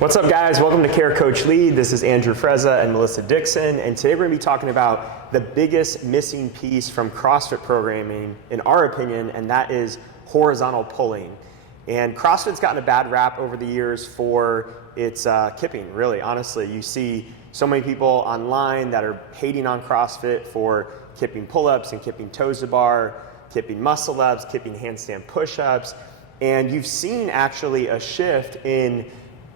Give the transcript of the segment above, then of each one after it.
What's up, guys? Welcome to Care Coach Lead. This is Andrew Frezza and Melissa Dixon, and today we're going to be talking about the biggest missing piece from CrossFit programming, in our opinion, and that is horizontal pulling. And CrossFit's gotten a bad rap over the years for its kipping, really, honestly. You see so many people online that are hating on CrossFit for kipping pull-ups and kipping toes to bar, kipping muscle-ups, kipping handstand push-ups, and you've seen actually a shift in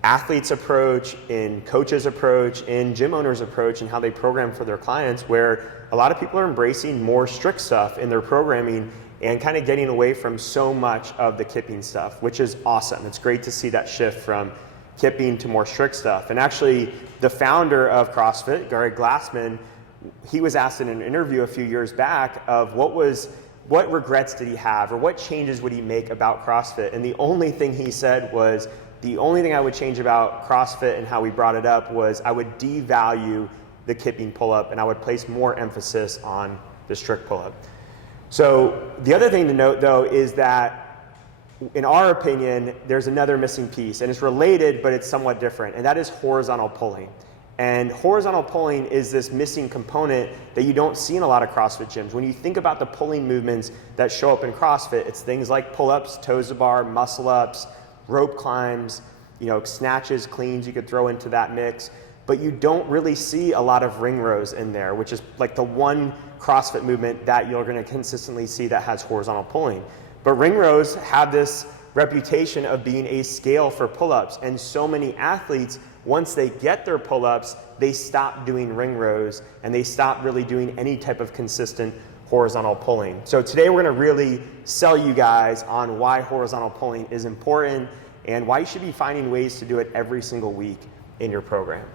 athletes' approach, in coaches' approach, in gym owners' approach, and how they program for their clients, where a lot of people are embracing more strict stuff in their programming and kind of getting away from so much of the kipping stuff, which is awesome. It's great to see that shift from kipping to more strict stuff. And actually, the founder of CrossFit, Gary Glassman, he was asked in an interview a few years back of what regrets did he have, or what changes would he make about CrossFit? And the only thing he said was, the only thing I would change about CrossFit and how we brought it up was I would devalue the kipping pull-up and I would place more emphasis on the strict pull-up. So the other thing to note, though, is that in our opinion, there's another missing piece, and it's related, but it's somewhat different, and that is horizontal pulling. And horizontal pulling is this missing component that you don't see in a lot of CrossFit gyms. When you think about the pulling movements that show up in CrossFit, it's things like pull-ups, toes to bar, muscle-ups, rope climbs, snatches, cleans you could throw into that mix, but you don't really see a lot of ring rows in there, which is like the one CrossFit movement that you're gonna consistently see that has horizontal pulling. But ring rows have this reputation of being a scale for pull-ups, and so many athletes, once they get their pull-ups, they stop doing ring rows and they stop really doing any type of consistent horizontal pulling. So today we're going to really sell you guys on why horizontal pulling is important and why you should be finding ways to do it every single week in your program.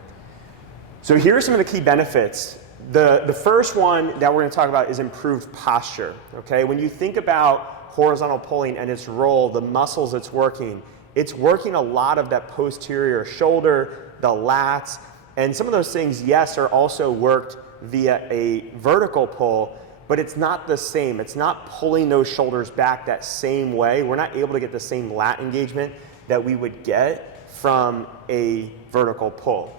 So here are some of the key benefits. The first one that we're going to talk about is improved posture. Okay, when you think about horizontal pulling and its role, the muscles it's working a lot of that posterior shoulder, the lats, and some of those things, yes, are also worked via a vertical pull, but it's not the same. It's not pulling those shoulders back that same way. We're not able to get the same lat engagement that we would get from a vertical pull.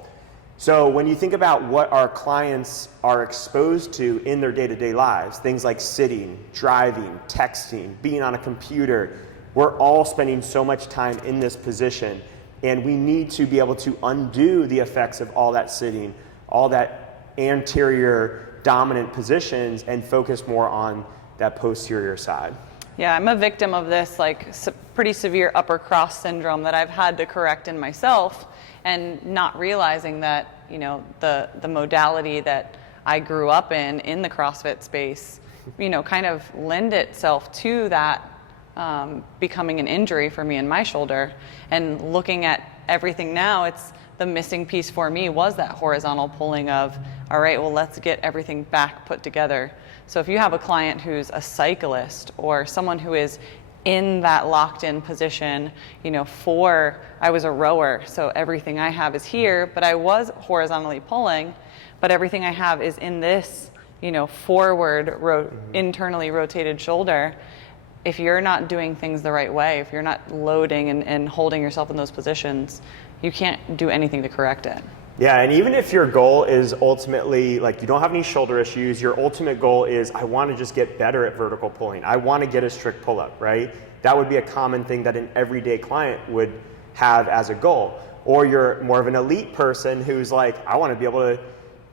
So when you think about what our clients are exposed to in their day-to-day lives, things like sitting, driving, texting, being on a computer, we're all spending so much time in this position, and we need to be able to undo the effects of all that sitting, all that anterior dominant positions, and focus more on that posterior side. Yeah, I'm a victim of this pretty severe upper cross syndrome that I've had to correct in myself, and not realizing that the modality that I grew up in the CrossFit space, kind of lend itself to that becoming an injury for me in my shoulder. And looking at everything now, it's the missing piece for me was that horizontal pulling of, all right, well, let's get everything back put together. So if you have a client who's a cyclist or someone who is in that locked in position, I was a rower, so everything I have is here, but I was horizontally pulling, but everything I have is in this, forward, internally rotated shoulder. If you're not doing things the right way, if you're not loading and holding yourself in those positions, you can't do anything to correct it. Yeah, and even if your goal is ultimately, you don't have any shoulder issues, your ultimate goal is, I want to just get better at vertical pulling. I want to get a strict pull-up, right? That would be a common thing that an everyday client would have as a goal. Or you're more of an elite person who's like, I want to be able to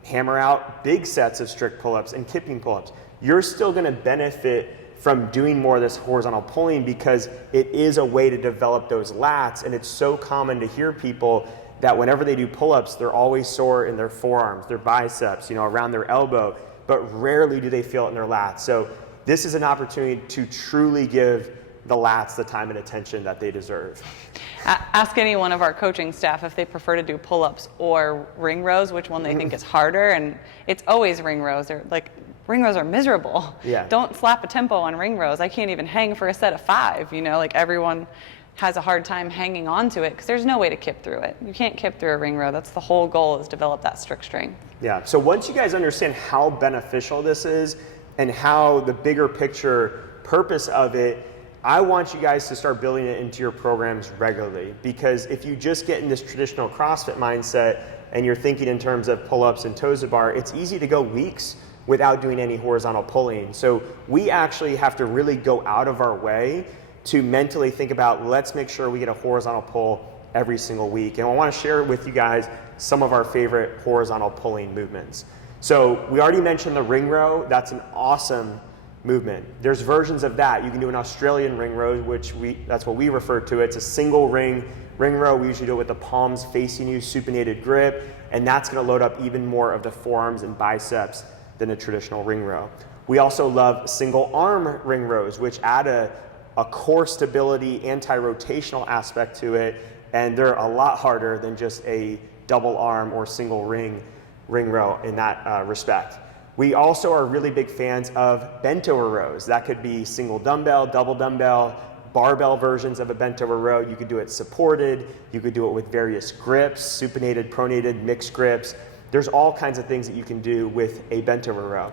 hammer out big sets of strict pull-ups and kipping pull-ups. You're still going to benefit from doing more of this horizontal pulling because it is a way to develop those lats, and it's so common to hear people that whenever they do pull-ups, they're always sore in their forearms, their biceps, around their elbow, but rarely do they feel it in their lats. So this is an opportunity to truly give the lats the time and attention that they deserve. Ask any one of our coaching staff if they prefer to do pull-ups or ring rows, which one they think is harder, and it's always ring rows. Ring rows are miserable. Yeah. Don't slap a tempo on ring rows. I can't even hang for a set of 5, everyone has a hard time hanging on to it because there's no way to kip through it. You can't kip through a ring row. That's the whole goal, is develop that strict strength. Yeah, so once you guys understand how beneficial this is and how the bigger picture purpose of it I want you guys to start building it into your programs regularly, because if you just get in this traditional CrossFit mindset and you're thinking in terms of pull-ups and toes to bar, it's easy to go weeks without doing any horizontal pulling. So we actually have to really go out of our way to mentally think about, let's make sure we get a horizontal pull every single week. And I want to share with you guys some of our favorite horizontal pulling movements. So we already mentioned the ring row. That's an awesome movement. There's versions of that. You can do an Australian ring row, that's what we refer to. It's a single ring row. We usually do it with the palms facing you, supinated grip, and that's going to load up even more of the forearms and biceps than a traditional ring row. We also love single arm ring rows, which add a core stability, anti-rotational aspect to it, and they're a lot harder than just a double arm or single ring row in that respect. We also are really big fans of bent over rows. That could be single dumbbell, double dumbbell, barbell versions of a bent over row. You could do it supported. You could do it with various grips, supinated, pronated, mixed grips. There's all kinds of things that you can do with a bent over row.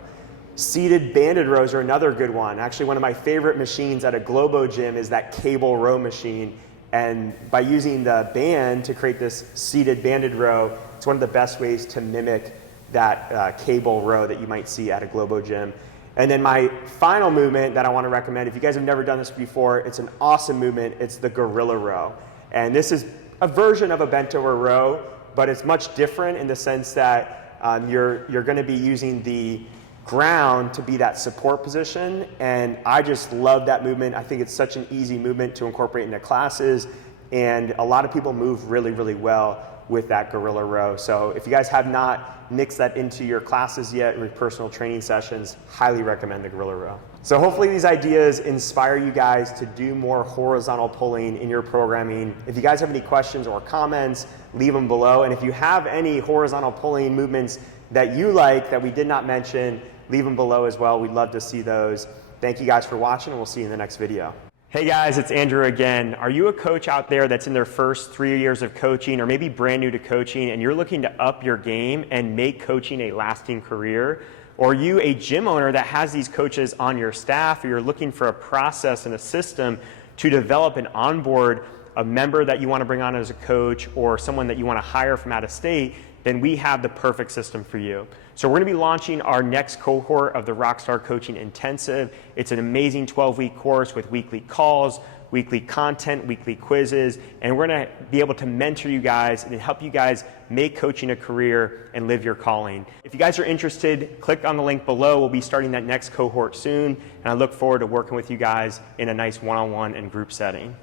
Seated banded rows are another good one. Actually, one of my favorite machines at a Globo gym is that cable row machine. And by using the band to create this seated banded row, it's one of the best ways to mimic that cable row that you might see at a Globo gym. And then my final movement that I want to recommend, if you guys have never done this before, it's an awesome movement. It's the gorilla row. And this is a version of a bent over row, but it's much different in the sense that you're going to be using the ground to be that support position. And I just love that movement. I think it's such an easy movement to incorporate into classes. And a lot of people move really, really well with that gorilla row. So if you guys have not mixed that into your classes yet or your personal training sessions, highly recommend the gorilla row. So hopefully these ideas inspire you guys to do more horizontal pulling in your programming. If you guys have any questions or comments, leave them below. And if you have any horizontal pulling movements that you like that we did not mention, leave them below as well. We'd love to see those. Thank you guys for watching, and we'll see you in the next video. Hey guys, it's Andrew again. Are you a coach out there that's in their first 3 years of coaching, or maybe brand new to coaching, and you're looking to up your game and make coaching a lasting career? Or are you a gym owner that has these coaches on your staff, or you're looking for a process and a system to develop and onboard a member that you want to bring on as a coach, or someone that you want to hire from out of state? Then we have the perfect system for you. So we're going to be launching our next cohort of the Rockstar Coaching Intensive. It's an amazing 12-week course with weekly calls, weekly content, weekly quizzes, and we're going to be able to mentor you guys and help you guys make coaching a career and live your calling. If you guys are interested, click on the link below. We'll be starting that next cohort soon, and I look forward to working with you guys in a nice one-on-one and group setting.